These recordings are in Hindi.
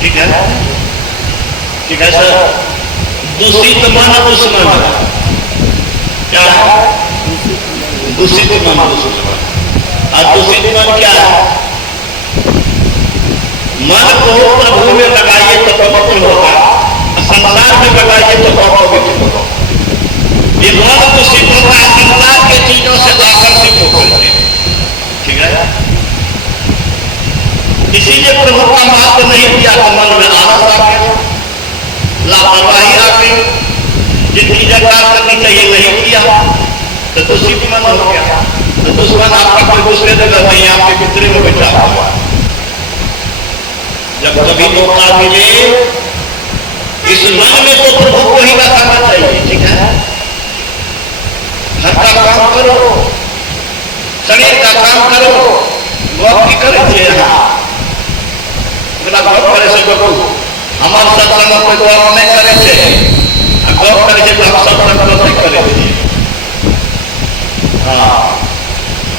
ठीक है, ठीक है सर। दूषित मन दुश्मन, क्या है? दूषित मन दुश्मन। और दूषित मन क्या है? मन को प्रभु में लगाइए तो पवित्र होगा, संसार में लगाइए तो अपवित्र होगा। ये मन दूषित होता है संसार के चीजों से आकर्षित होकर के, ठीक है। इसीलिए प्रभु का महत्व नहीं दिया तो मन में आलस आ गया, लापरवाही आ गई, जितनी जगह करनी चाहिए नहीं किया तो दूषित मन हो गया। तो दुश्मन आपका कोई दूसरे जगह नहीं, आपके पितरे में बैठा हुआ। जब कभी मौका मिले इस मन में तो प्रभु को ही रखना चाहिए, ठीक है। घर का काम करो, शरीर का काम करो, गप की करे छे गप करे से गप हमार सत्संग कोई गप नहीं करे छे, गप करे छे तो हम सत्संग नहीं करे छे। हाँ,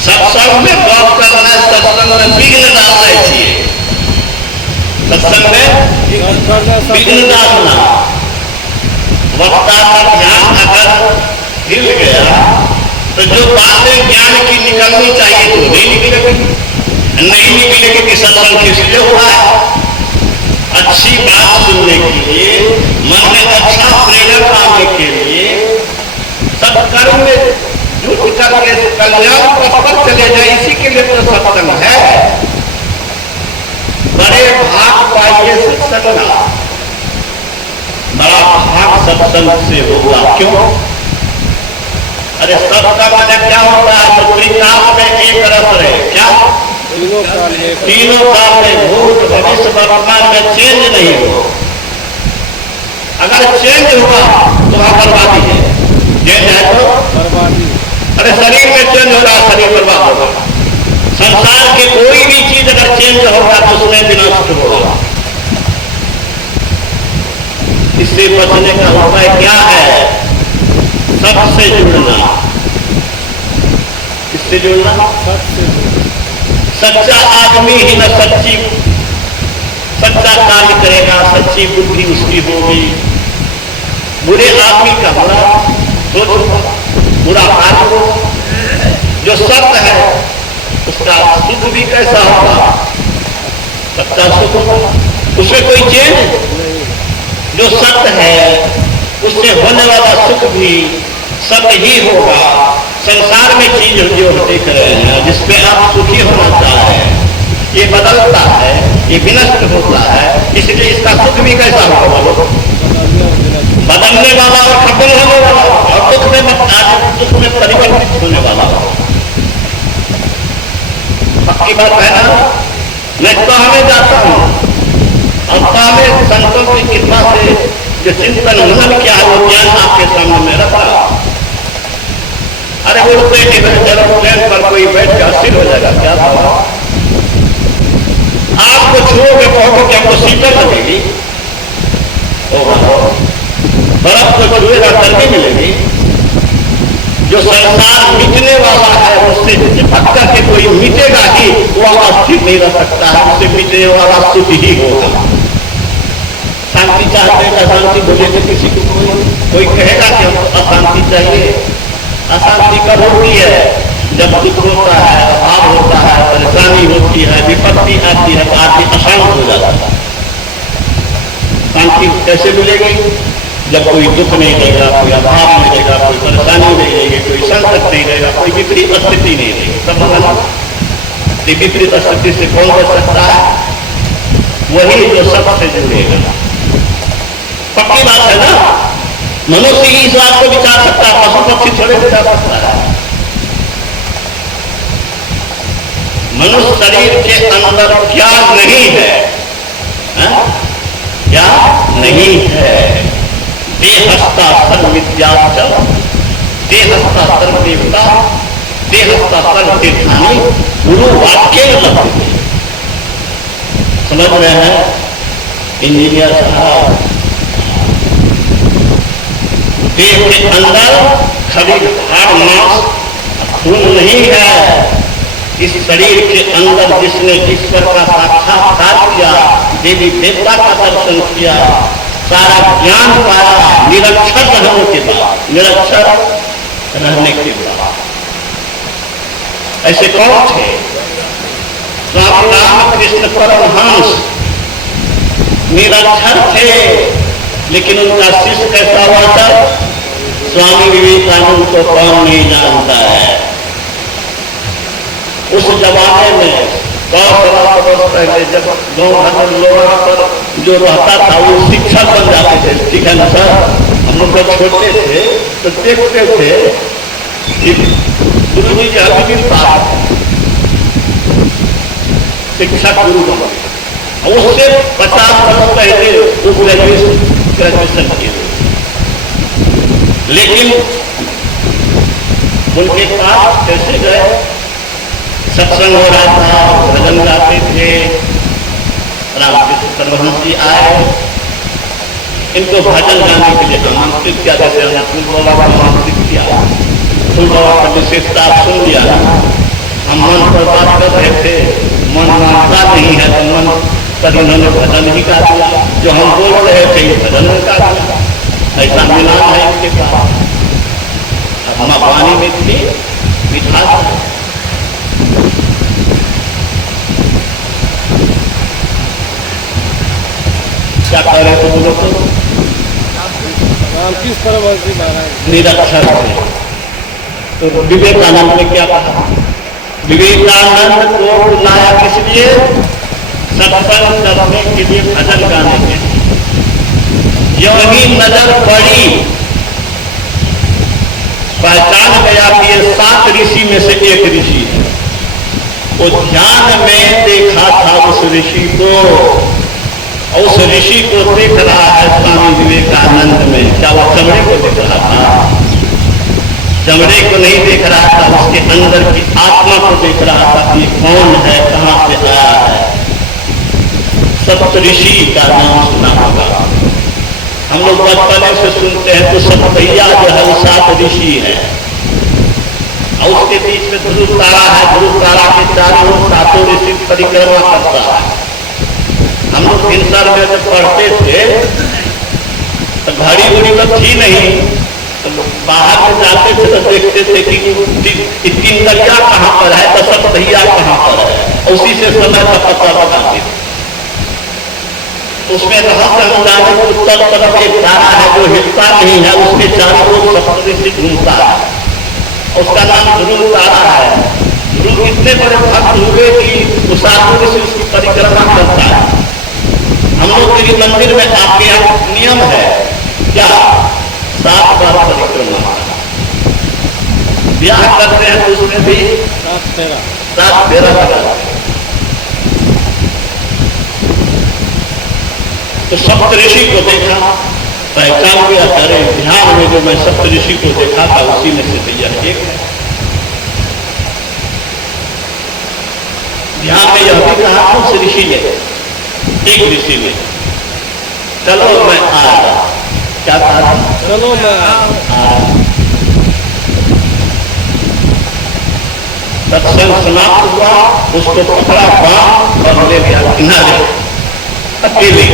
सत्संग में गप करना, सत्संग में विघ्न डालना चाहिए, सत्संग में विघ्न डालना। वक्ता का ध्यान अगर हिल गया तो जो बातें ज्ञान की निकलनी चाहिए तो नहीं निकलेगी, नहीं निकलेगी कि सत्संग किस लिए हुआ है? अच्छी बात सुनने के लिए, मन में अच्छा प्रेरणा पाने के लिए, सब कर्म में जुट करके कल्याण पर चले जाए, इसी के लिए तो सत्संग है। बड़े भाग पाइए सत्संग का, बड़ा भाग सत्संग से होगा। क्यों? अरे सबका माने क्या होता है? तो त्रिकाल में एक रस रहे, क्या? तीनों काल में भूत भविष्य वर्तमान में चेंज नहीं हो। अगर चेंज हुआ तो वहां बर्बादी है, चेंज है तो बर्बादी। अरे शरीर में चेंज हो रहा, शरीर बर्बाद होगा। संसार के कोई भी चीज अगर चेंज होगा तो उसमें विनष्ट होगा। इससे बचने का उपाय क्या है? सबसे जुड़ना, इससे जुड़ना। सच्चा आदमी ही न सच्चा कार्य करेगा, सच्ची बुद्धि उसकी होगी। बुरे आदमी का बुरा सोच, बुरा कार्य हो। जो सत्य है उसका सुख भी कैसा होगा? सच्चा सुख होगा, उसमें कोई चेंज। जो सत्य है उससे होने वाला सुख भी सत्य ही होगा। संसार में चीज जो देख रहे हैं, जिसपे आप सुखी होना चाह रहे हैं, ये बदलता है, ये विनष्ट होता है, इसलिए इसका सुख भी कैसा होगा? बदलने वाला और खत्म होने वाला, और दुख में परिवर्तित होने वाला। पक्की बात है ना? मैं तो हमें जाता हूँ, अब हमें संतों की कृपा से जो चिंतन मनन क्या है वो ज्ञान आपके सामने में रखा। अरे वो ट्रेन पर कोई बैठ के अस्थिर हो जाएगा, क्या था? आपको छुओगे कहोगे कि हमको शीतल लगेगी, बर्फ को छुएगा गर्मी मिलेगी। जो संसार मिटने वाला है उससे चिपक करके कोई मिटेगा ही, वो अस्थिर नहीं रह सकता है, उससे मिटने वाला सुख ही होगा। शांति चाहते हैं, अशांति बोलेंगे किसी को, कोई कहेगा कि हमको अशांति चाहिए। अशांति कब होती है? जब दुख होता है, अभाव होता है, परेशानी होती है, विपत्ति आती है तो आदमी अशांत हो जाता है। शांति कैसे मिलेगी? जब कोई दुख नहीं रहेगा, कोई अभाव नहीं रहेगा, कोई परेशानी नहीं रहेगी, कोई संकट नहीं रहेगा, कोई विपरीत स्थिति नहीं रहेगी। सब विपरीत स्थिति से कौन बच सकता है? वही जो सबसे जुड़ेगा। पक्की बात है ना? मनुष्य ही इस बात को विचार सकता है, पशु पक्षी थोड़े विचार सकता है। मनुष्य शरीर के अंदर क्या नहीं है, क्या नहीं है? देहस्ता सर्वविद्या, देहस्ता सर्वदेवता, देहस्ता सर्वतीर्थानि, गुरु वाक्य लभते। समझ रहे हैं इंजीनियर साहब? देह के अंदर खरीद हाड़ मांस खून नहीं है। इस शरीर के अंदर जिसने ईश्वर का साक्षात्कार किया, देवी देवता का दर्शन किया, सारा ज्ञान पाया निरक्षर रहने के बाद, निरक्षर रहने के बाद। ऐसे कौन थे? स्वामी रामकृष्ण परमहंस निरक्षर थे, लेकिन उनका शिष्य कैसा हुआ था? स्वामी विवेकानंद को कौन नहीं जानता है? उस जमाने में 100 वर्ष पहले जब गाँव लोगों पर जो रहता था वो शिक्षक बन जाते थे। ठीक है ना सर? हम लोग जब छोटे थे तो देखते थे कि गुरु जी का शिक्षक गुरु बन, उससे 50 वर्ष पहले वो ग्रेजुएशन किए, लेकिन उनके पास कैसे गए? सत्संग हो रहा था, भजन गाते थे, रामकृष्ण परमहंस जी आए, इनको भजन गाने के लिए आमंत्रित किया। जैसे हमने फूल बाबा को आमंत्रित किया, फूल बाबा का विशेषता सुन लिया। हम मन पर बात कर रहे थे, मन मानता नहीं है तो मन पर इन्होंने भजन ही गा दिया, जो हम बोल रहे थे भजन गा दिया। ऐसा मिलान है इनके पास। हम पानी में थी, मिठास क्या कह रहे थे? बोलो तो रामकृष्ण परमहंस जी महाराज निरक्षर थे। तो विवेकानंद ने क्या कहा? विवेकानंद को बुलाया किस लिए? सत्संग करने के लिए, भजन गाने के लिए। यही नजर पड़ी, पहचान गया कि ये 7 ऋषि में से एक ऋषि है। वो ध्यान में देखा था उस ऋषि को, और उस ऋषि को देख रहा है स्वामी विवेकानंद में। क्या वो चमड़े को देख रहा था? चमड़े को नहीं देख रहा था, उसके अंदर की आत्मा को देख रहा था कि कौन है, कहां से आया है। सप्तऋषि का नाम सुना होगा, हम लोग बचपने से सुनते हैं। तो सप्तैया जो है वो 7 ऋषि है, और उसके बीच में ध्रुव तारा है। ध्रुव तारा के चारों 7 ऋषि परिक्रमा करता है। हम लोग हिंसा में जब पढ़ते थे तो घड़ी उड़ी तो थी नहीं, तो बाहर में जाते थे तो देखते थे कि 3 दरिया कहाँ पर है, तो सप्तैया कहाँ पर है, उसी से समय का पता लगाते थे। उसमें रहस्य हम जाने को उत्तर तरफ एक तारा है जो हिलता नहीं है, उसके चारों ओर सप्तऋषि घूमता है, उसका नाम ध्रुव तारा है। ध्रुव इतने बड़े भक्त हुए कि वो 7 ऋषि उसकी परिक्रमा करता है। हम लोग के मंदिर में आपके यहाँ नियम है क्या? 7 बार परिक्रमा। ब्याह करते हैं तो उसमें भी 7 फेरा लगाते हैं। तो सप्तऋषि को देखा, पहचान किया, अरे ध्यान में जो मैं सप्तऋषि को देखा था उसी में से तो यह एक है। ध्यान में यह भी कहा उस ऋषि ने, एक ऋषि ने, चलो मैं आ रहा। क्या कहा? चलो मैं आ। सत्संग समाप्त हुआ, उसको पकड़ा बांध और ले गया किनारे अकेले।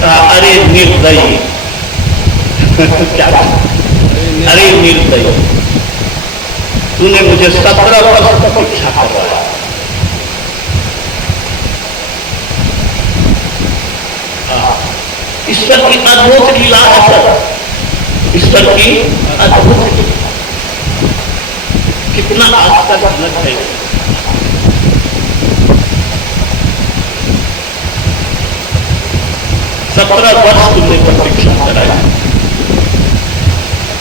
अरे निर्दयी क्या? अरे निर्दयी, तूने मुझे 17 वर्ष तक इच्छा करवाया, ईश्वर की अद्भुत लीला है सर, ईश्वर की अद्भुत लीला। कितना आश्चर्यजनक है। 17 वर्ष तुमने प्रतीक्षा कराई,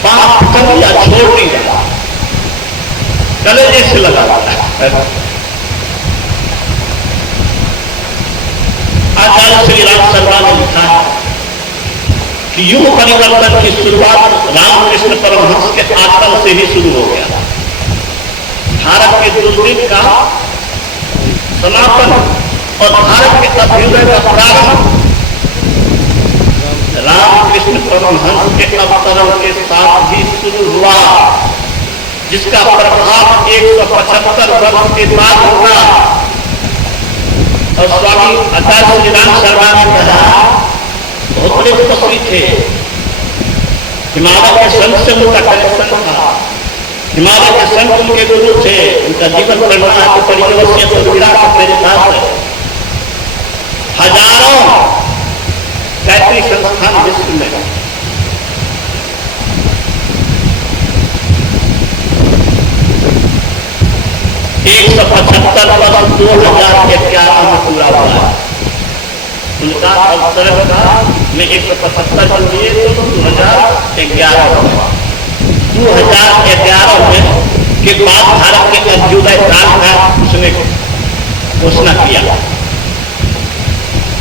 पाप कमिया छोड़ नहीं रहा, कलेजे से लगा आचार्य श्री राम शर्मा ने लिखा है कि युग परिवर्तन की शुरुआत रामकृष्ण परमहंस के आश्रम से ही शुरू हो गया। भारत के दुर्दिन का समापन और भारत के अभ्युदय का प्रारंभ रामकृष्ण परमहंस के अवतरण के साथ ही शुरू हुआ, जिसका प्रभाव 175 वर्ष के बाद होगा। और स्वामी आचार्य श्री राम शर्मा ने कहा, बहुत बड़े तपस्वी थे, हिमालय के संत से उनका कनेक्शन था, हिमालय के संत उनके गुरु थे, उनका जीवन प्रमाण आपको परिवर्तित और विरासत मेरे पास है। हजारों गायत्री संस्थान विश्व में, 175 वर्ष 2011 में पूरा हुआ है उनका अवसर का। में 175 बन दिए तो 2011 हुआ। 2011 में के बाद भारत के अभ्युदय काल का उसने घोषणा किया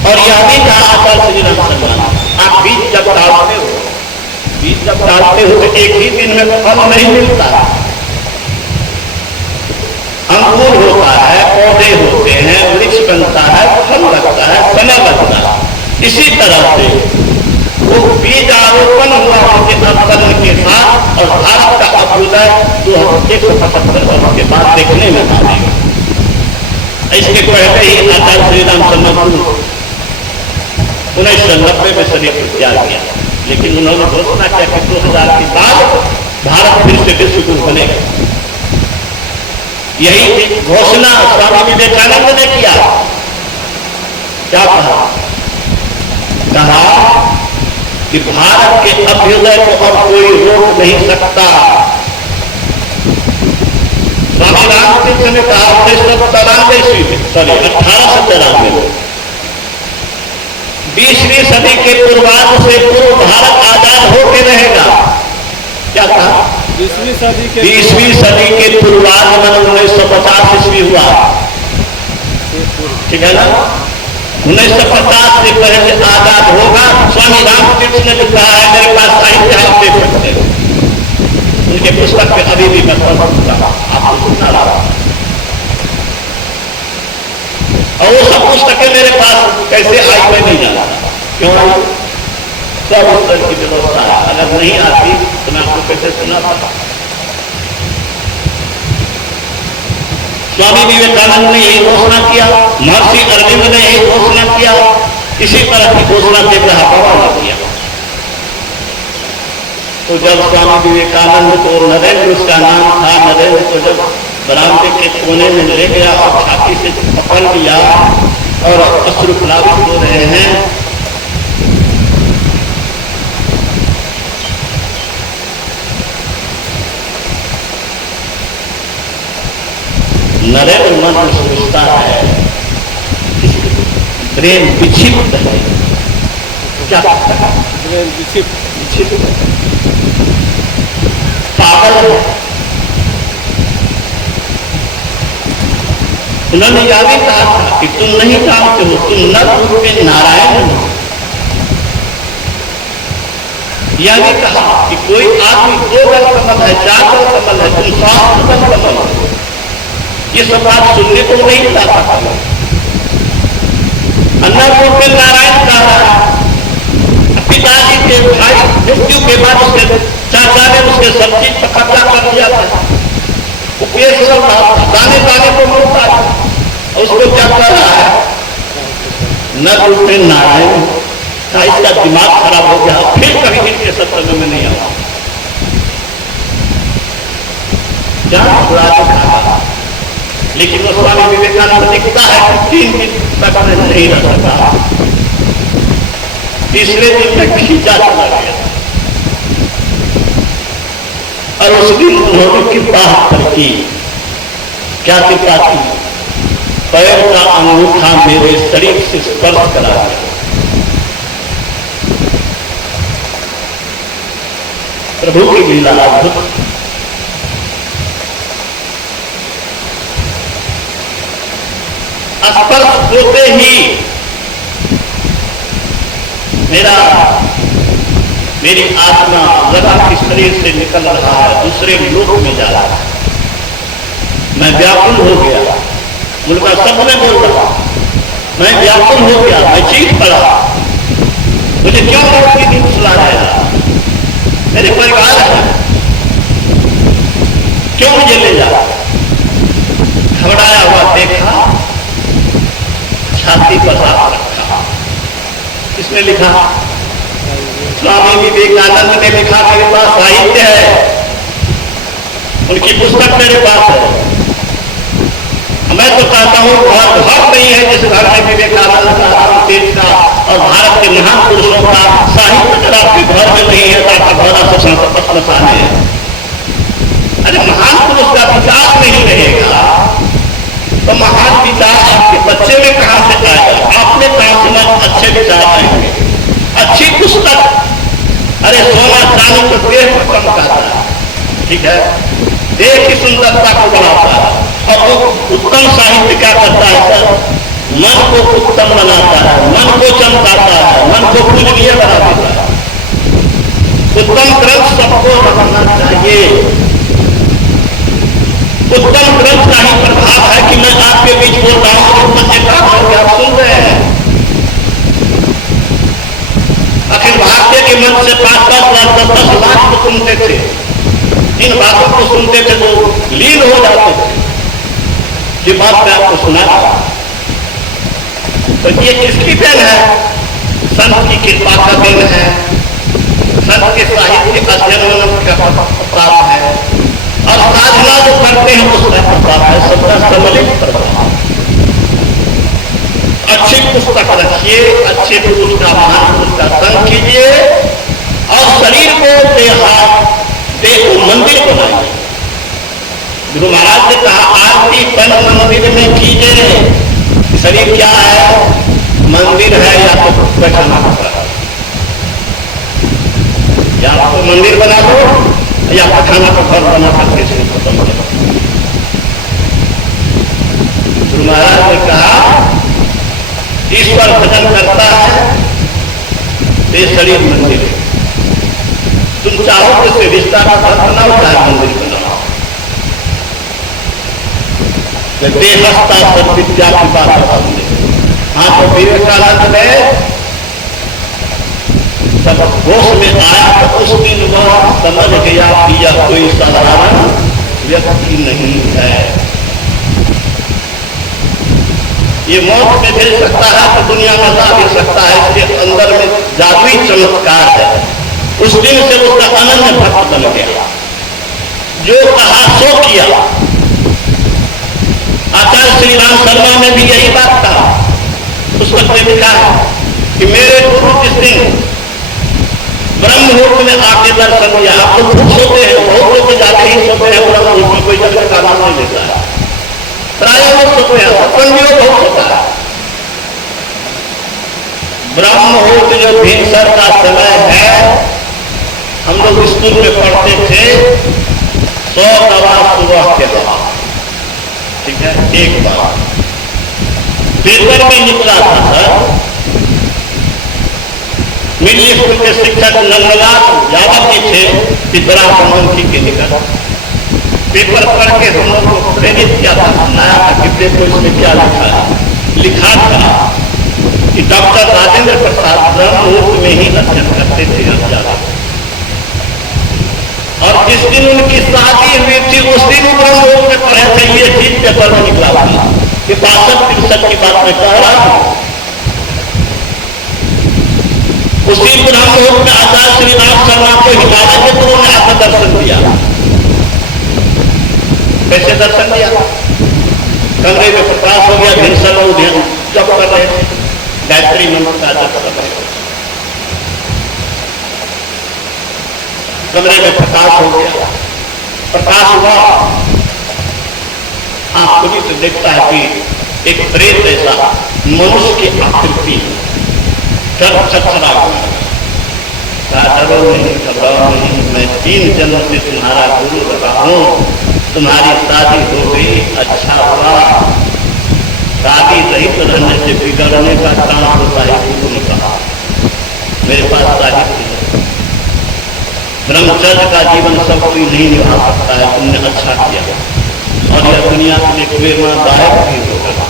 और यह भी कहा आचार्य श्री राम शर्मा, आप बीज जब डालते हो तो एक ही दिन में फल नहीं मिलता, अंकुर होता है, पौधे होते हैं, वृक्ष बनता है, फल लगता है, समय लगता है। इसी तरह से वो बीज आरोपण हुआ उनके अवतरण के साथ और भारत का अभ्युदय 175 वर्ष के बाद देखने में आएगा। इसके पहले ही आचार्य श्री राम शर्मा 1990 में शरीर त्याग किया, लेकिन उन्होंने घोषणा किया कि 2000 के बाद भारत फिर से विश्व गुरु बनेगा। यही घोषणा स्वामी विवेकानंद ने किया। क्या कहा? कहा कि भारत के अभ्युदय को अब कोई रोक नहीं सकता। स्वामी रामकृष्ण ने कहा 1893 में 20वीं सदी के पूर्वार्ध से पूर्व भारत आजाद होकर रहेगा। क्या कहा? 20वीं सदी के पूर्वार्ध में 1950 ईस्वी हुआ, ठीक है ना? 1950 से पहले आजाद होगा। स्वामी रामकृष्ण ने कहा है, मेरे पास साहित्य आप देख सकते हो, उनके पुस्तक पे अभी भी मैं पढ़ सकता हूं, आपको सुना रहा। और वो सब पुस्तकें मेरे पास कैसे आई मैं नहीं जानता, क्यों आई? सब उस तरह की व्यवस्था है, अगर नहीं आती तो मैं आपको कैसे सुना पाता। स्वामी विवेकानंद ने यही घोषणा किया, महर्षि अरविंद ने यही घोषणा किया, इसी तरह की घोषणा देवराह बाबा ने किया। तो जब स्वामी विवेकानंद को नरेंद्र, उसका नाम था, नरेंद्र को जब बरामदे के कोने में ले गया और छाती से पकड़ लिया और अश्रुप्लावित हो रहे हैं, नरेंद्र मन सोचता है ब्रेन विक्षिप्त है। क्या ब्रेन विक्षिप्त पागल है। उन्होंने यह भी कहा था कि तुम नहीं जानते हो, तुम नर रूप में नारायण हो। यह भी कहा कि कोई आदमी 2 दल कमल है, 4 दल कमल है, तुम 7 दल कमल हो। ये सब बात सुनने को नहीं चाहता था। नर रूप में नारायण कह रहा है। पिताजी के भाई मृत्यु के बाद उसके चाचा ने उसके सब चीज पर कब्जा कर दिया था। वो केस चल रहा था, दाने दाने को मरता है। उसको क्या कर रहा है? नर रूप में नारायण का इसका दिमाग खराब हो गया, फिर कभी इनके सत्संग में नहीं आया। जान छुड़ा के खाया, लेकिन वो स्वामी विवेकानंद दिखता है कि 3 दिन तक नहीं रह सकता। तीसरे दिन में खींचा चला गया और उस दिन उन्होंने कृपा की। क्या कृपा की? पैर का अंगूठा मेरे शरीर से स्पर्श करा दिया। प्रभु की लीला अद्भुत। स्पर्श होते ही मेरी आत्मा लगा कि शरीर से निकल रहा है, दूसरे लोक में जा रहा है। मैं व्याकुल हो गया, उनका शब्द में बोल रहा, मैं व्याकुल हो गया, मैं चीख पड़ा, मुझे क्यों मौत की नींद सुला रहा है? मेरे परिवार है, क्यों मुझे ले जा? घबराया हुआ देखा, किसने लिखा? स्वामी विवेकानंद ने लिखा। मेरे पास साहित्य है, उनकी पुस्तक मेरे पास है। मैं तो चाहता हूं घर नहीं है जिस घर में विवेकानंद का, रामतेज का और भारत के महान पुरुषों का साहित्य अगर आपके घर में नहीं है तो आपका घर आपसे पसंद है। अरे महान पुरुष का विचार नहीं रहेगा तो महान विचार आपके बच्चे में कहां से आएगा? आपने कहां से अच्छे विचार आएंगे? अच्छी पुस्तक, अरे सोना चांदी तो देह पर चमकाता है, ठीक है, देह की सुंदरता को बढ़ाता है। और वो उत्तम साहित्य क्या करता है सर? मन को उत्तम बनाता है, मन को चमकाता है, मन को पूजनीय बना देता है। उत्तम ग्रंथ सबको रखना चाहिए। उत्तम ग्रंथ का ही प्रभाव है कि मैं आपके बीच बोल रहा हूं, आप सुन रहे हैं। अखिल भारतीय के मन से 5-5 लाख 10-10 लाख को सुनते थे। इन बातों को सुनते थे तो लीन हो जाते थे। ये बात मैं आपको सुना तो ये किसकी देन है? संत की कृपा का देन है, संत के साहित्य का अध्ययन का प्रताप है, और साधना जो करते हैं उसका प्रताप है, सबका सम्मिलित प्रताप। अच्छी पुस्तक रखिए, अच्छे पुरुष का, महान पुरुष का संग कीजिए और शरीर को देह को मंदिर बनाइए। गुरु महाराज ने कहा आरती पंच मंदिर में कीजिए। शरीर क्या है? मंदिर है, या तो बैठाना पड़ता है, या तो मंदिर बना दो या पठाना का घर बना करके इसको खत्म करो। गुरु महाराज ने कहा ईश्वर भजन करता है, ये शरीर मंदिर है। तुम चाहो तो इसे रिश्ता का घर बनाओ, चाहे मंदिर बनाओ। देहस्ता सब विद्या की बात समझे। हाँ, तो विवेकानंद ने जब होश में आया तो उस दिन वह समझ गया कि यह कोई साधारण व्यक्ति नहीं है। ये मौत में मिल सकता है तो दुनिया में ला भी सकता है, इसके अंदर में जादुई चमत्कार है। उस दिन से उसका अनन्य भक्त बन गया, जो कहा सो किया। आचार्य श्री राम शर्मा में भी यही बात था। पुस्तक में लिखा है कि मेरे गुरु जिस दिन ब्रह्म मुहूर्त में आके दर्शन दिया। आप लोग खूब सोते हैं, बहुत लोग जाते ही सोते हैं, ब्रह्म मुहूर्त में कोई जगह का नाम नहीं लेता है, प्राय लोग सोते हैं, सत्संगियों बहुत सोता है। ब्रह्म मुहूर्त जो भिनसर का समय है, हम लोग स्कूल में पढ़ते थे 100 दवा सुबह के दवा, ठीक है, एक बार पेपर में निकला था सर। मिडिल स्कूल के शिक्षक नंदलाल यादव जी थे पिपरा कमौखी के निकट। पेपर पढ़ के हम लोग को प्रेरित किया था, सुनाया था कि देखो इसमें क्या लिखा है। लिखा था कि डॉक्टर राजेंद्र प्रसाद ब्रह्म मुहूर्त में ही अध्ययन करते थे। और जिस दिन उनकी शादी हुई थी उस दिन ब्रह्म मुहूर्त में पढ़े थे। ये चीज पेपर में निकला था कि 62-63 की बात में कह रहा हूं। उसी ब्रह्म मुहूर्त में आचार्य श्री राम शर्मा को हिमालय के गुरु ने आकर दर्शन दिया। कैसे दर्शन दिया? कमरे में प्रकाश हो गया, भिनसर लोग जब कर रहे थे, गायत्री मंत्र का जप कर रहे थे। कमरे में प्रकाश हो गया, प्रकाश हुआ, आंख खुली तो देखता है कि एक प्रेत ऐसा मनुष्य की आकृति चरचरा हुआ। डरो नहीं, घबराओ नहीं, मैं 3 जन्म से तुम्हारा गुरु रहा हूं, तुम्हारी शादी हो गई, अच्छा हुआ। शादी रहित रहने से बिगड़ने का काम होता है, गुरु ने कहा। मेरे पास साहित्य है। ब्रह्मचर्य का जीवन सब कोई नहीं निभा सकता है, तुमने अच्छा किया और यह दुनिया के लिए प्रेरणादायक भी होगा।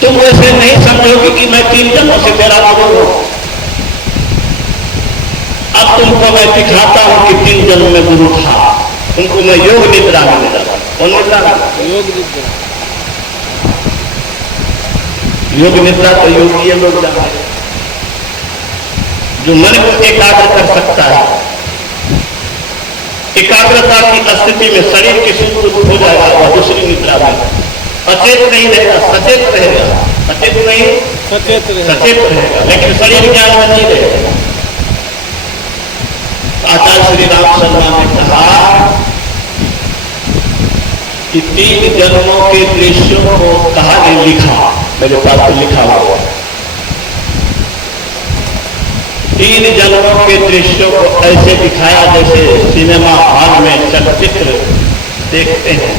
तुम वैसे नहीं समझोगे कि मैं 3 जन्मों से तेरा गुरु हूं। अब तुमको मैं दिखाता हूं कि 3 जन्म में गुरु था। तुमको मैं योग निद्रा में ले जाता हूं। कौन निद्रा? योग निद्रा। योग निद्रा तो योगी लोग जाते हैं, जो मन को एकाग्र कर सकता है। एकाग्रता की स्थिति में शरीर की सुख हो जाएगा और दूसरी निद्रा में अचेत नहीं रहेगा, सचेत रहेगा। अचेत नहीं, सचेत रहेगा, लेकिन शरीर ज्ञान में नहीं रहेगा। आचार्य श्री राम शर्मा ने कहा कि 3 जन्मों के दृश्यों को कहा नहीं लिखा, मेरे पास तो लिखा हुआ। 3 जन्मों के दृश्यों को ऐसे दिखाया जैसे सिनेमा हॉल में चलचित्र देखते हैं।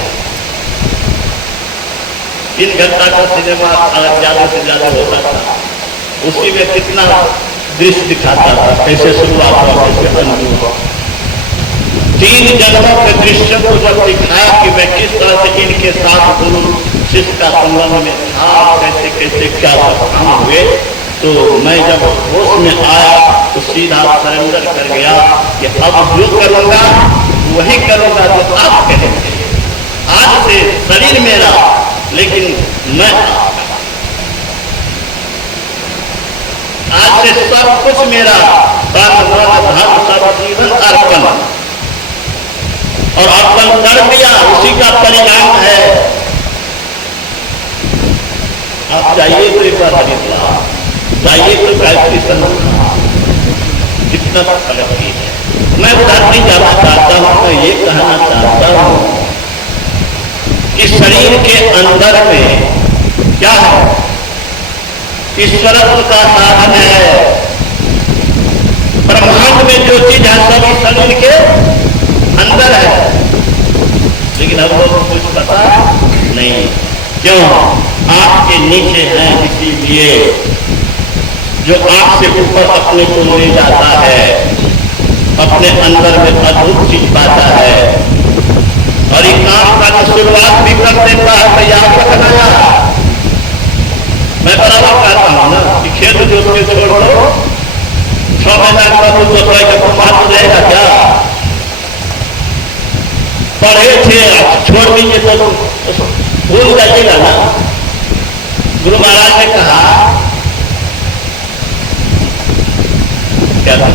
3 घंटा का सिनेमा ज्यादा से ज्यादा होता था, उसी में कितना दृश्य दिखाता था, कैसे शुरुआत हुआ, कैसे अंत हुआ। 3 जन्मों के दृश्य को जब दिखाया कि मैं किस तरह से इनके साथ गुरु शिष्य का संबंध में था, कैसे कैसे क्या काम हुए, तो मैं जब होश में आया तो सीधा सरेंडर कर गया कि अब जो करूंगा वही करूंगा जो आप कहेंगे। आज से शरीर मेरा, लेकिन मैं आज से सब कुछ मेरा, धर्म सब जीवन अर्पण, और अर्पण कर दिया, उसी का परिणाम है। आप चाहिए तो एक बार हरिद्वार, चाहिए तो गायत्री संस्था, कितना तरक्की है। मैं उधर नहीं जाना चाहता हूं, मैं ये कहना चाहता हूं कि शरीर के अंदर में क्या है, ईश्वरत्व का साधन है। ब्रह्मांड में जो चीज है सभी शरीर के अंदर है, लेकिन हम लोगों को कुछ पता नहीं। क्यों? आंख के नीचे है, इसीलिए जो आंख से ऊपर अपने को ले जाता है, अपने अंदर में अद्भुत चीज पाता है। और एक काम का तो शुरुआत भी कर देता है, मैं याद रखना यार। मैं बराबर कहता हूं ना कि खेत जोत के छोड़ दो, 6 महीना का तो महत्व रहेगा क्या? पढ़े थे, छोड़ दीजिए तो भूल जाइएगा ना। गुरु महाराज ने कहा क्या था,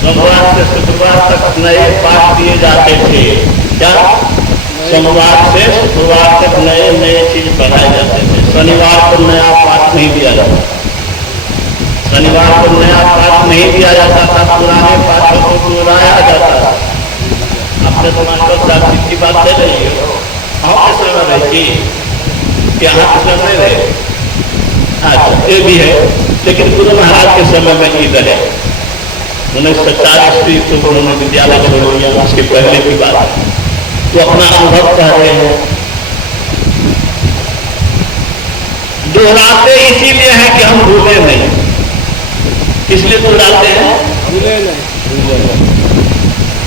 सोमवार से शुक्रवार तक नए पाठ दिए जाते थे। क्या? सोमवार से शुक्रवार तक नए नए चीज पढ़ाए जाते थे। शनिवार को नया पाठ नहीं दिया जाता, शनिवार को नया पाठ नहीं दिया जाता था, पुराने पाठों को दोहराया जाता था। अपने मास्टर साहब की बात दे रही हो, आप समय रहेगी कि आप समय रहे। अच्छा, ये भी है, लेकिन गुरु महाराज के समय में इधर है 1940 तो उन्होंने विद्यालय छोड़ दिया, उसके पहले की बात तो अपना अनुभव कह रहे हैं। दोहराते इसीलिए है कि हम भूले नहीं, इसलिए दोहराते हैं, भूले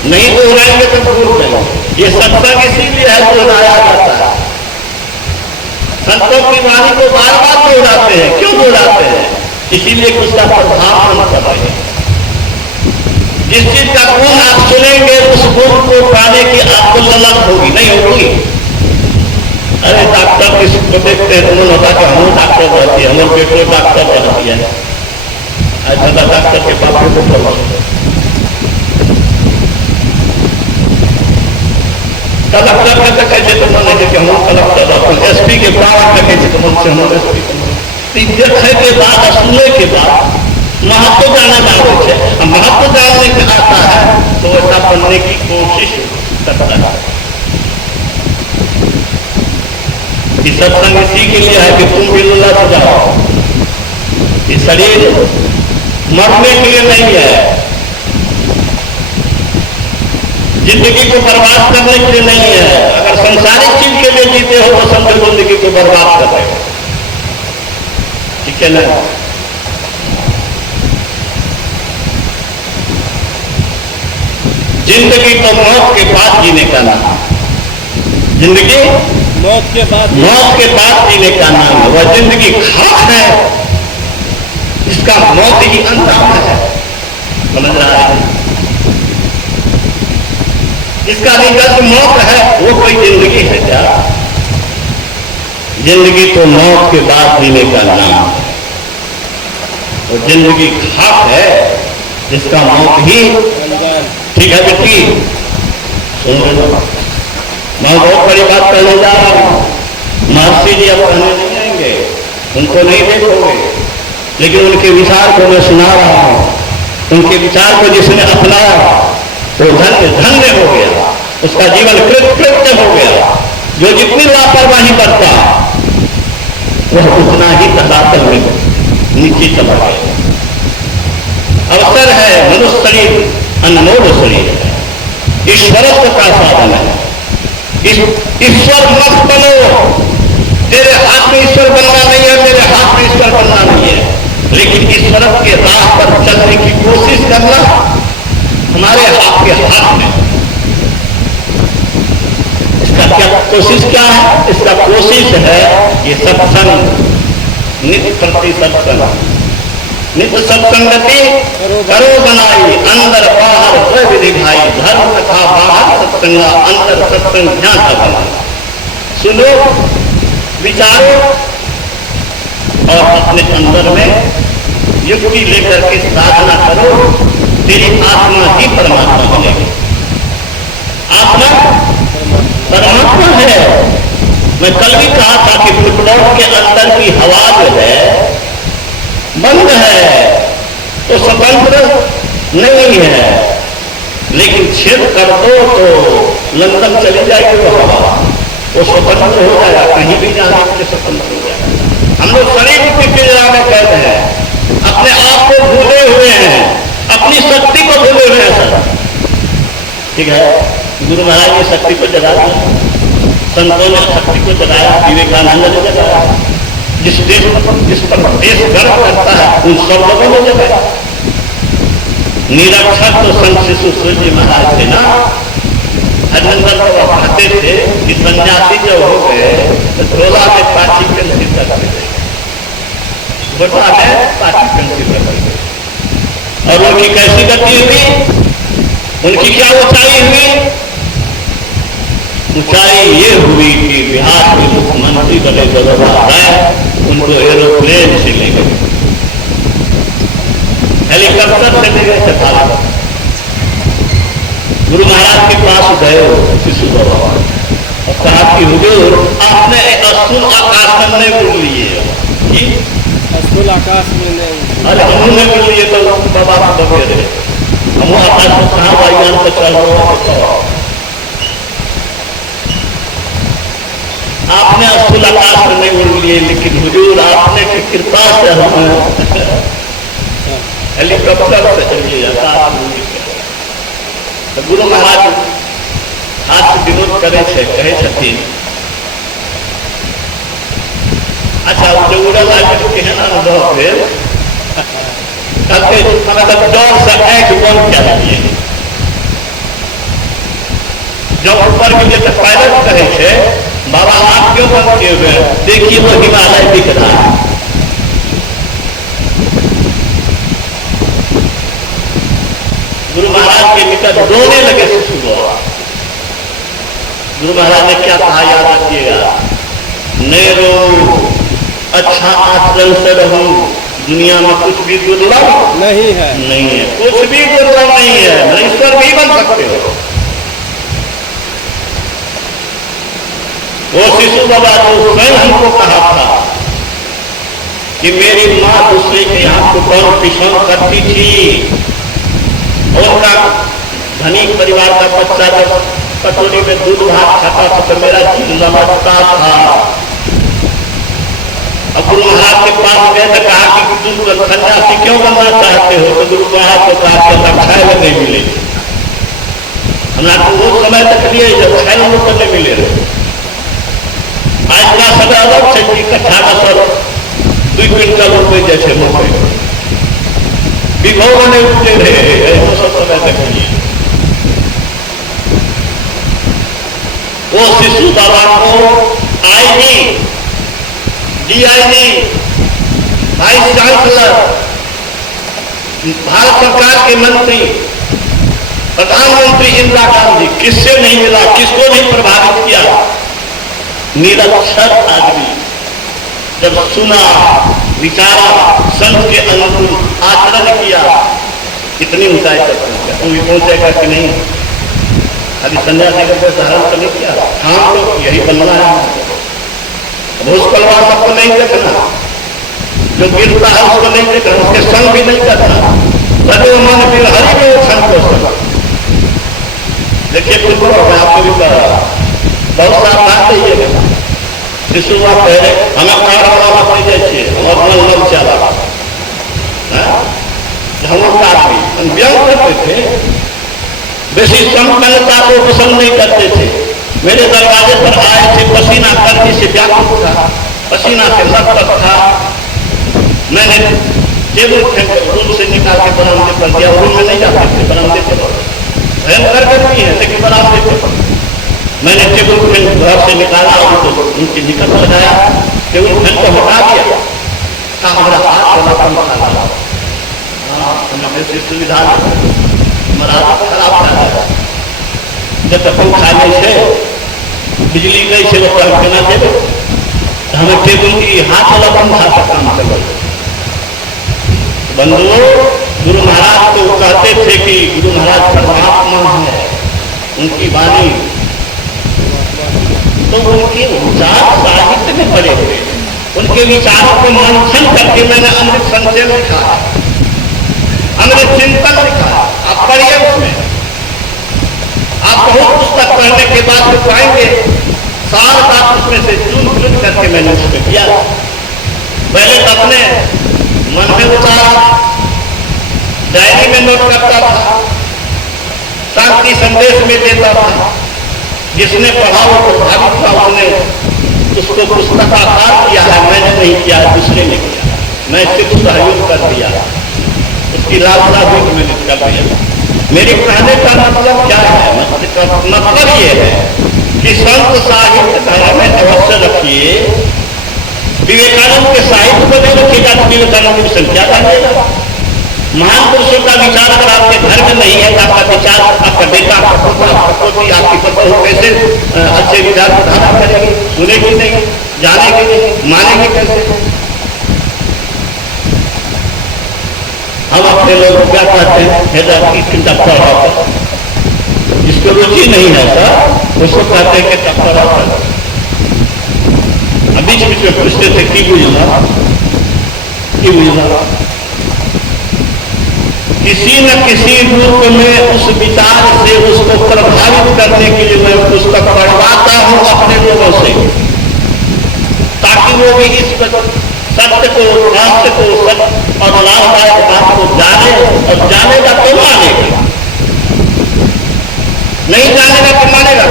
नहीं दोहराएंगे तो भूल जाएंगे। ये सत्संग इसीलिए है दोहराया जाता है। संतों की वाणी को बार बार दोहराते हैं। क्यों दोहराते हैं? इसीलिए कि उसका प्रभाव हम कर रहे हैं। जिस चीज का गुण आप सुनेंगे, उस गुण को पाने की आपको ललक होगी, नहीं होगी? अरे डॉक्टर किसको देखते हैं तो मन होता कि हम डॉक्टर रहती है, हमारे बेटे डॉक्टर रहती है, ऐसा डॉक्टर के बाबू को बोलो। कलेक्टर में तो कैसे तो मन है कि हम कलेक्टर रहते, एसपी के पावर में कैसे तो मन से हम एसपी देखे के बाद, सुनने के बाद महत्व जाना जाते थे। महत्व जानने के आता है तो ऐसा बनने की कोशिश करता है। इस सत्संग इसी के लिए है कि तुम भी लल्ला हो जाओ। ये शरीर मरने के लिए नहीं है, जिंदगी को बर्बाद करने के लिए नहीं है। अगर संसारिक चीज के लिए जीते हो तो समझो जिंदगी को बर्बाद कर रहे हो, ठीक है ना? जिंदगी तो मौत के बाद जीने का नाम, जिंदगी मौत के बाद जीने का नाम है। वह जिंदगी खाक है, इसका मौत ही अंजाम है। समझ रहा है? इसका निकट मौत है, वो कोई जिंदगी है क्या? जिंदगी तो मौत के बाद जीने का नाम है, और जिंदगी खाक है जिसका मौत ही। ठीक है बेटी, सुन लो, मैं बहुत बड़ी बात कहने जा रहा हूं। महर्षि जी अब कहने नहीं आएंगे, उनको नहीं देखोगे, लेकिन उनके विचार को मैं सुना रहा हूं। उनके विचार को जिसने अपनाया वो धन्य धन्य हो गया, उसका जीवन कृत्य हो गया। जो जितनी लापरवाही करता वह उतना ही धरातल में नीचे चला गया। अवसर है, मनुष्य शरीर अनमोल शरीर है, ईश्वरत्व का साधन है। ईश्वर मत बनो, तेरे हाथ में ईश्वर बनना नहीं है, तेरे हाथ में ईश्वर बनना नहीं है, लेकिन ईश्वर के राह पर चलने की कोशिश करना हमारे हाथ के हाथ में। इसका क्या कोशिश क्या है? इसका कोशिश है ये सत्संग, नित्य प्रति सत्संग, नित्य सत्संगति करो बनाई, अंदर बाहर हर विधि भाई, धर्म तथा बाहर सत्संगा, अंदर सत्संग ध्यान का बना। सुनो, विचारो और अपने अंदर में युक्ति लेकर के साधना करो, तेरी आत्मा ही परमात्मा बनेगी। आत्मा परमात्मा है। मैं कल भी कहा था कि फुटबॉल के अंदर की हवा जो है बंद है, तो स्वतंत्र नहीं है, लेकिन छेद कर दो तो लंदन चली जाएगी वो हवा, वो स्वतंत्र हो जाएगा, कहीं भी जाने के लिए स्वतंत्र हो जाएगा। हम लोग शरीर की पिंजरा में कैद हैं, अपने आप को भूले हुए हैं, अपनी शक्ति को भूले हुए हैं सर। ठीक है, गुरु महाराज ने शक्ति को जगाया, संतों ने शक्ति को जगाया, विवेकानंद ने जगाया, जिस पर देश गर्व करता है उन सब लोगों ने जगाया। निरक्षर तो संत शिशु सूर्य महाराज थे ना, हरिनंदन को कहते थे कि सन्यासी जो हो गए तो झोला में पाची पेंसिल करते थे, झोला में पाची पेंसिल करते थे। और उनकी कैसी गति हुई, उनकी क्या ऊंचाई हुई? ऊंचाई ये हुई कि बिहार के मुख्यमंत्री बने जवाहरलाल नेहरू उनको एरोप्लेन से ले गए, हेलीकॉप्टर से ले गए थे भारत। गुरु महाराज के पास गए शिशु बाबा और कहा कि हुजूर आपने अस्तुल आकाश में नहीं बोल लिए, अस्तुल आकाश में नहीं, अरे हमने बोल लिए तो बाबा को बगे रहे, हम आकाश में कहा वायुयान पर चल रहे। आपने अस्तुल आकाश में नहीं बोल लिए, लेकिन हुजूर आपने की कृपा से हम हेलीकॉप्टर से चलिए आकाश में। तो गुरु महाराज हाथ विनोद करे छे, कहे छथिन, अच्छा जो उड़ल आके केहन अनुभव भेल? मतलब डर से आँख बंद क्या दिए, जब ऊपर के लिए पायलट कहे छे बाबा आप क्यों बंद किए हुए? देखिए वो हिमालय दिख रहा है। गुरु महाराज के निकट रोने लगे शिशु बाबा। गुरु महाराज ने क्या कहा याद रखिएगा, नहीं रो, अच्छा आचरण से रहो, दुनिया में कुछ भी दुर्लभ नहीं है, नहीं है, कुछ भी दुर्लभ नहीं है, ईश्वर भी बन सकते हो। वो शिशु बाबा जो स्वयं हमको कहा था कि मेरी माँ दूसरे के यहाँ कुकौन पिछौन करती थी, और उनका धनी परिवार का बच्चा जब कटोरी में दूध भात खाता था तो मेरा जीव लमकता था। अब गुरु महाराज के पास गए तो कहा कि तुम सन्यासी क्यों बनना चाहते हो? तो गुरु महाराज को कहा कि खाए नहीं मिले, हमारा वो समय तक लिए जब खाए लोग नहीं मिले रहे। आज का समय अलग है कि कट्ठा का सर 2 क्विंटल रुपये जैसे मकई विभोग ने उठते रहे, सब समय तक लिए। वो शिशु बाबा को IG, DIG, vice chancellor, Bharat सरकार के मंत्री, प्रधानमंत्री इंदिरा गांधी किससे नहीं मिला, किसको नहीं प्रभावित किया? निरक्षर आदमी जब सुना, विचारा, संत के अनुकूल आचरण किया, कितनी ऊंचाई तक पहुंचा। तुम भी पहुंचेगा कि नहीं? अभी सन्यासी का कोई धारण तो नहीं किया, हाँ तो यही बनना है। भूस्खलवान सबको नहीं देखना, जो गिरता है उसको नहीं देखना, उसके संग भी नहीं करना। बड़े मन फिर हरि को संतोष। देखिए कुछ मैं आपको भी कह रहा, बहुत सावधान रहिएगा। शिशु आप कह रहे हमें कार वाला नहीं जाइए, हमारा मन लग चला, हम लोग हम व्यंग करते थे, बेसी संपन्नता को पसंद नहीं करते थे। मेरे दरवाजे पर आए थे, पसीना करने से व्याकुल था, पसीना से लपट था। मैंने टेबल फेंक रूम से निकाल के बरामदे पर दिया। रूम में नहीं जाते थे, बरामदे पर भयंकर करती है, लेकिन बरामदे पर मैंने टेबल फेंक घर से निकाला और तो उनके निकट लगाया, टेबल फेंक को हटा दिया। हमारा हाथ चला पंखा लगा, सुविधा हमारा खराब था। जब तक पंखा नहीं थे, बिजली गई से वो कहना थे, हमें टेबल की हाथ वाला पंखा का काम चलो। बंधुओं, गुरु महाराज तो कहते थे कि गुरु महाराज परमात्मा है, उनकी वाणी तो उनके विचार साहित्य में पड़े हुए, उनके विचारों को मंथन करके मैंने अमृत संचय लिखा, अमृत चिंतन लिखा। आप पढ़िए, उसमें आप बहुत पुस्तक पढ़ने के बाद तो पाएंगे सार बात उसमें से चुन चुन करके मैंने उसमें किया। पहले तो अपने मन में उतारा, डायरी में नोट करता था, शांति संदेश में देता था। जिसने पढ़ा वो प्रभावित था, उसने उसको पुस्तकाकार किया है, मैंने नहीं किया, दूसरे ने किया। मैं सिर्फ सहयोग कर दिया, उसकी लालसा भी मैंने कर दिया। मेरे कहने का मतलब क्या है? मतलब ये है कि संत साहित्य घर में अवश्य रखिए। विवेकानंद के साहित्य को नहीं रखिएगा तो विवेकानंद की संख्या जानेगा। महान पुरुषों का विचार अगर आपके घर में नहीं है तो आपका विचार, आपका बेटा, आपका पुत्र, आपका पोती, आपकी पत्नी कैसे अच्छे विचार को धारण करेगी? सुनेगी नहीं, जानेगी नहीं, मानेगी कैसे? हम अपने लोग क्या कहते हैं, हृदय की चिंता पढ़ा, जिसको रुचि नहीं है सर उसको कहते हैं कि टप्पा पढ़ा। बीच बीच में पूछते थे कि बुझला, किसी न किसी रूप में उस विचार से उसको प्रभावित करने के लिए मैं पुस्तक पढ़वाता हूं अपने लोगों से, ताकि वो भी इस सत्य को, शास्त्र को, सत्य और लाभदायक बात को जाने, और जानेगा तो मानेगा, नहीं जानेगा तो मानेगा।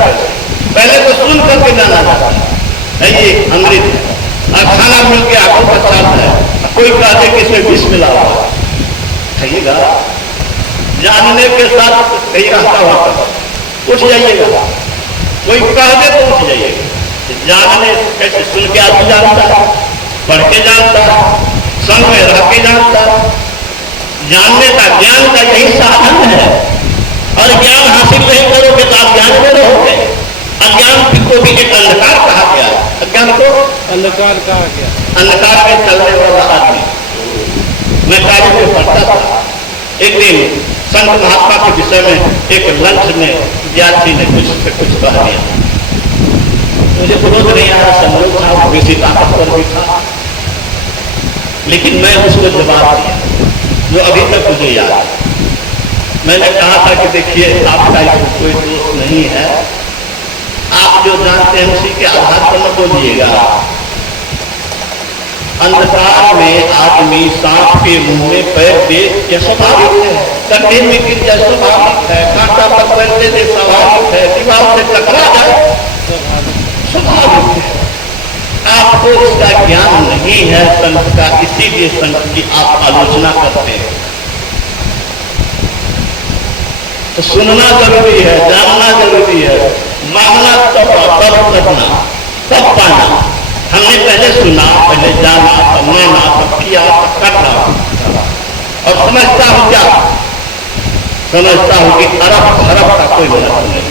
पहले तो सुन करके जाना जाता है, ये अमृत है, खाना मिल के आपको पचाता है, कोई कहते कि इसमें विष मिला हुआ खाइएगा, जानने के साथ कहीं रास्ता होता उठ जाइएगा। कोई कह दे तो उठ जाइएगा। जानने कैसे? सुन के आदमी जानता है, पढ़ के जानता है, संग में रह के जानता है। जानने का, ज्ञान का यही साधन है, और ज्ञान हासिल नहीं करोगे तो आप ज्ञान में रहोगे। अज्ञान को भी एक अंधकार कहा गया, अज्ञान को अंधकार कहा गया। अंधकार में चलने वाला आदमी। मैं कार्य में पढ़ता था, एक दिन संत महात्मा के विषय में एक लंच में विद्यार्थी ने कुछ से कुछ कह दिया। मुझे क्रोध नहीं आया, संयोग था, बेसी ताकतवर भी था, लेकिन मैं उसको जवाब दिया जो अभी तक मुझे याद है। मैंने कहा था कि देखिए आपका इसमें कोई दोष नहीं है, आप जो जानते हैं उसी के आधार पर न बोलिएगा। अंधकार में आदमी सांप के मुंह में पैर दे, यह स्वाभाविक है। गड्ढे में गिर जाए स्वाभाविक है, कांटा पर पैर दे दे स्वाभाविक है, दीवार से टकरा जाए स्वाभाविक है। आपको उसका ज्ञान नहीं है संत का, इसीलिए संत की आप आलोचना करते हैं। तो सुनना जरूरी है, जानना जरूरी है, मानना तब करना, तब पाना। हमने पहले सुना, पहले जाना, तब माना, तब किया, तब करना, और समझता हूं क्या? समझता हूं कि अरब का कोई मतलब नहीं,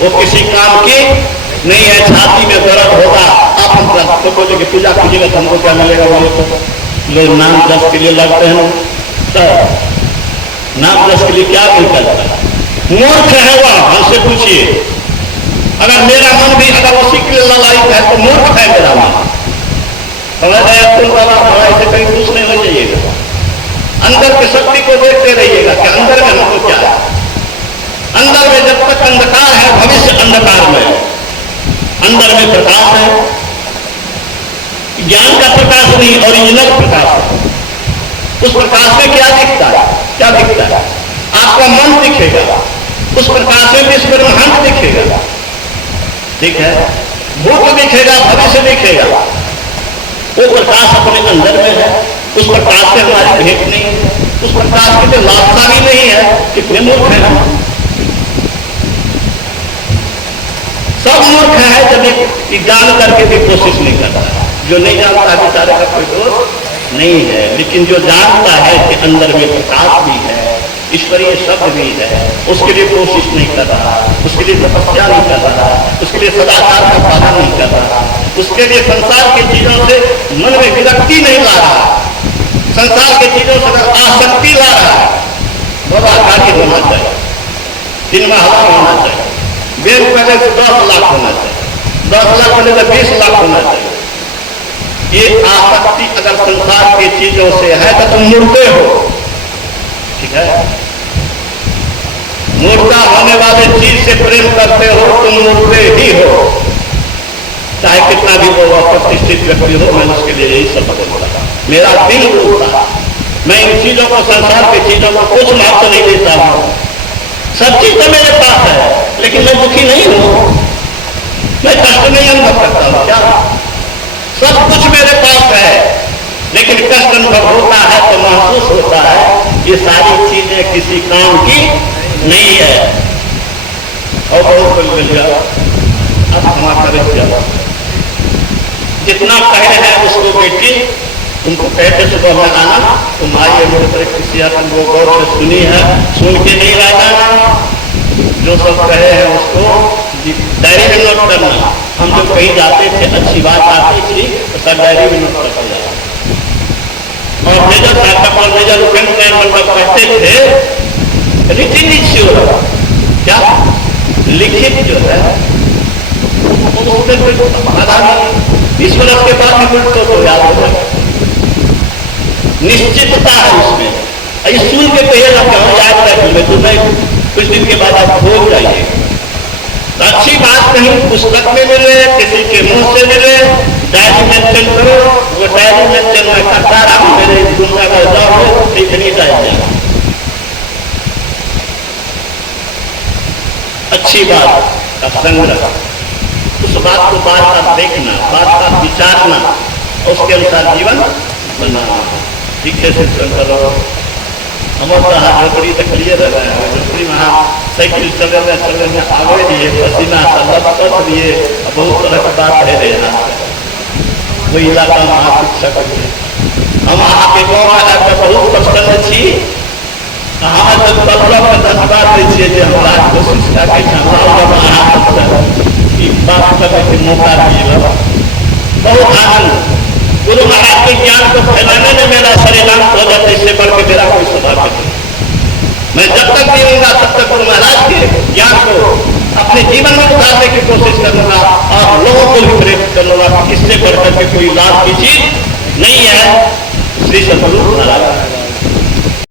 वो किसी काम की नहीं है। छाती में दर्द होगा, आप तो बोले कि पूजा कीजिएगा तो हमको क्या मिलेगा, बोले तो लोग नाम जस के लिए लगते हैं। तो नाम जस के लिए क्या नहीं करता, मूर्ख है वह, हमसे पूछिए। अगर मेरा मन भी अगर उसी के लिए ललायित है तो मूर्ख है मेरा मन। ऐसे कहीं खुश नहीं हो जाइएगा, अंदर की शक्ति को देखते रहिएगा कि अंदर में हमको क्या है। अंदर में जब तक अंधकार है, भविष्य अंधकार में है, अंदर में प्रकाश है, ज्ञान का प्रकाश नहीं, ओरिजिनल प्रकाश है। उस प्रकाश में क्या दिखता है, क्या दिखता है, आपका मन दिखेगा, उस प्रकाश में विश्व ब्रह्मांड दिखेगा, ठीक है, भूत दिखेगा, भविष्य दिखेगा। वो प्रकाश अपने अंदर में है, उस प्रकाश से हमारी भेंट नहीं है, उस प्रकाश की तो वास्ता भी नहीं है। कितने मूर्ख है हम, सब मूर्ख है जब एक जान करके भी कोशिश नहीं करता। जो नहीं जानता है बेचारे का कोई दोष नहीं है, लेकिन जो जानता है कि अंदर में प्रकाश भी है, ईश्वरीय शब्द भी है, उसके लिए कोशिश नहीं कर रहा, उसके लिए तपस्या नहीं कर रहा, उसके लिए सदाचार का पालन नहीं कर रहा, उसके लिए संसार की चीजों से मन में विरक्ति नहीं ला रहा, संसार की चीजों से आसक्ति ला रहा है, बड़ा कार्य होना चाहिए, दिन में हवा होना चाहिए, बैंक पहले से 10 लाख होना चाहिए, 10 लाख पहले से 20 लाख होना चाहिए। ये आसक्ति अगर संसार की चीजों से है तो तुम मुर्दे हो, ठीक है। मुर्दा होने वाले चीज से प्रेम करते हो, तुम मुर्दे ही हो, चाहे कितना भी वो प्रतिष्ठित व्यक्ति हो। मैं उसके लिए यही सब बोलता, मेरा दिल बोलता, मैं इन चीजों को, संसार की चीजों को कुछ महत्व नहीं देता हूं। सब चीज तो मेरे पास है, लेकिन मैं दुखी नहीं हूं, मैं कष्ट नहीं अनुभव करता हूं। क्या सब कुछ मेरे पास है, लेकिन कष्ट अनुभव होता है तो महसूस होता है ये सारी चीजें किसी काम की नहीं है। और बहुत कुछ मिल जाओ, अब हमारा जाओ, जितना कहे है उसको बेटी, तुमको कहते सुबह में आना, तुम आइए मेरे तरफ किसी तुमको गौर से सुनी है, सुन के नहीं रहना, जो सब कहे हैं उसको डायरी में नोट करना। हम जब कहीं जाते थे, अच्छी बात आती थी तो सब डायरी में नोट करते जाते। और मेजर साहब और मेजर उपेंद्र मतलब कहते थे रिटिन इश्योर, क्या लिखित जो है उसमें कोई आधार नहीं, 20 वर्ष के बाद भी कुछ तो याद हो जाए, निश्चितता है उसमें। सुन के कहिए ना कि हम याद रखेंगे, तो मैं कुछ दिन के बाद आप भूल जाइए। तो अच्छी बात कहीं पुस्तक में मिले, किसी के मुंह से मिले, डायरी मेंशन करो, वो डायरी मेंशन मैं करता रहा हूं, मेरे दुनिया का जाओ लिखनी चाहिए। अच्छी बात का संग्रह, उस बात को बार बार देखना, बार बार विचारना, उसके अनुसार जीवन बनाना। ठीक है, करो हमारा झोपड़ी तक लिए रह रहे हैं, झोपड़ी में साइकिल चले में आगे दिए, पसीना कर दिए, बहुत तरह की बात है यहाँ वही इलाका में शिक्षक हम अहाँ के गाँव में आकर बहुत प्रसन्न छी। अहाँ जब तलब धन्यवाद दै छियै जे हमरा कोशिश कए के बात करने के मौका दिए, बहुत आनंद। गुरु महाराज के ज्ञान को फैलाने में मेरा शरीरांत हो जाता, इससे बढ़ के मेरा कोई स्वभाव नहीं। मैं जब तक जीऊंगा तब तक गुरु महाराज के ज्ञान को अपने जीवन में उतारने की कोशिश करूंगा और लोगों को भी प्रेरित करूंगा। इससे बढ़कर के कोई लाभ की चीज नहीं है। श्री सद्गुरु महाराज।